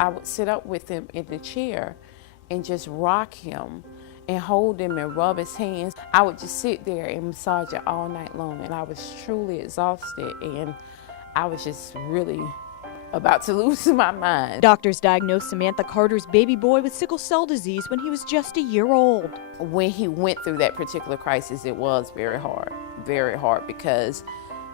I would sit up with him in the chair and just rock him and hold him and rub his hands. I would just sit there and massage it all night long, and I was truly exhausted, and I was just really about to lose my mind. Doctors diagnosed Samantha Carter's baby boy with sickle cell disease when he was just a year old. When he went through that particular crisis, it was very hard, because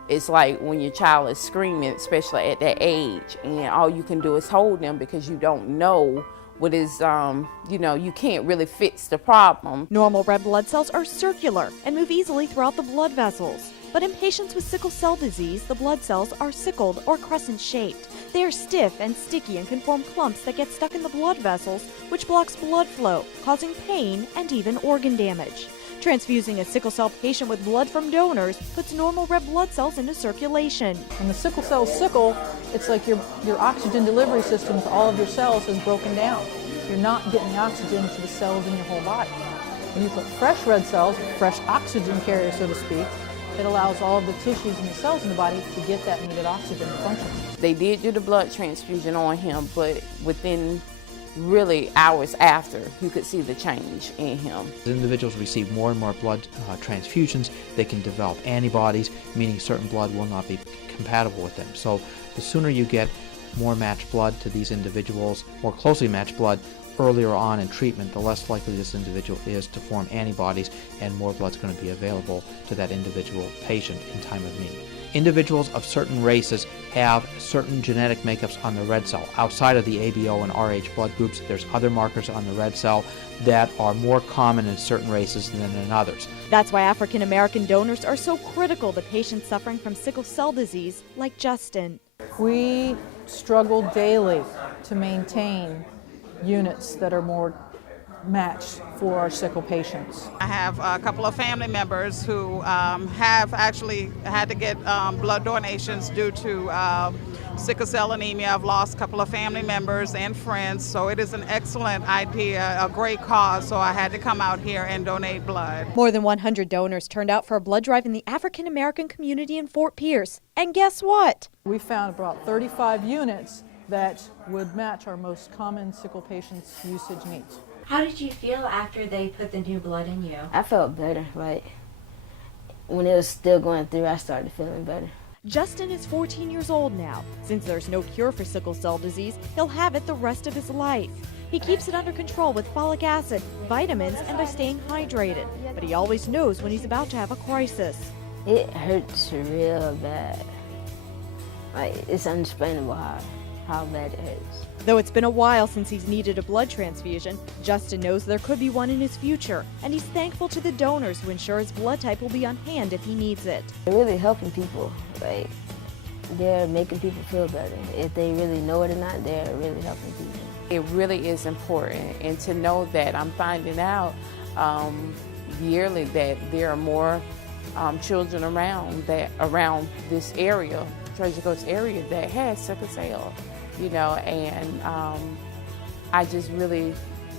it's like when your child is screaming, especially at that age, and all you can do is hold them because you don't know what is, you can't really fix the problem. Normal red blood cells are circular and move easily throughout the blood vessels. But in patients with sickle cell disease, the blood cells are sickled or crescent-shaped. They are stiff and sticky and can form clumps that get stuck in the blood vessels, which blocks blood flow, causing pain and even organ damage. Transfusing a sickle cell patient with blood from donors puts normal red blood cells into circulation. When the sickle cells sickle, it's like your oxygen delivery system to all of your cells is broken down. You're not getting the oxygen to the cells in your whole body. When you put fresh red cells, fresh oxygen carriers, so to speak, it allows all of the tissues and the cells in the body to get that needed oxygen to function. They did do the blood transfusion on him, but within really hours after, you could see the change in him. As individuals receive more and more blood transfusions, they can develop antibodies, meaning certain blood will not be compatible with them. So the sooner you get more matched blood to these individuals, more closely matched blood earlier on in treatment, the less likely this individual is to form antibodies, and more blood is going to be available to that individual patient in time of need. Individuals of certain races have certain genetic makeups on the red cell. Outside of the ABO and RH blood groups, there's other markers on the red cell that are more common in certain races than in others. That's why African American donors are so critical to patients suffering from sickle cell disease like Justin. We struggle daily to maintain units that are more matched for our sickle patients. I have a couple of family members who have actually had to get blood donations due to sickle cell anemia. I've lost a couple of family members and friends, so it is an excellent idea, a great cause, so I had to come out here and donate blood. More than 100 donors turned out for a blood drive in the African American community in Fort Pierce. And guess what? We found about 35 units that would match our most common sickle patients' usage needs. How did you feel after they put the new blood in you? I felt better. Like, when it was still going through, I started feeling better. Justin is 14 years old now. Since there's no cure for sickle cell disease, he'll have it the rest of his life. He keeps it under control with folic acid, vitamins, and by staying hydrated. But he always knows when he's about to have a crisis. It hurts real bad. Like, it's unexplainable how bad it hurts. Though it's been a while since he's needed a blood transfusion, Justin knows there could be one in his future, and he's thankful to the donors who ensure his blood type will be on hand if he needs it. They're really helping people. Like, they're making people feel better. If they really know it or not, they're really helping people. It really is important, and to know that I'm finding out yearly that there are more children around this area, Treasure Coast area, that has sickle cell. And I just really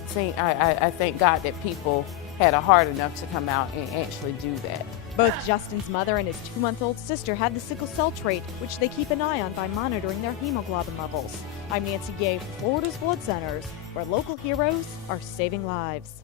think, I thank God that people had a heart enough to come out and actually do that. Both Justin's mother and his 2-month-old sister have the sickle cell trait, which they keep an eye on by monitoring their hemoglobin levels. I'm Nancy Gay for Florida's Blood Centers, where local heroes are saving lives.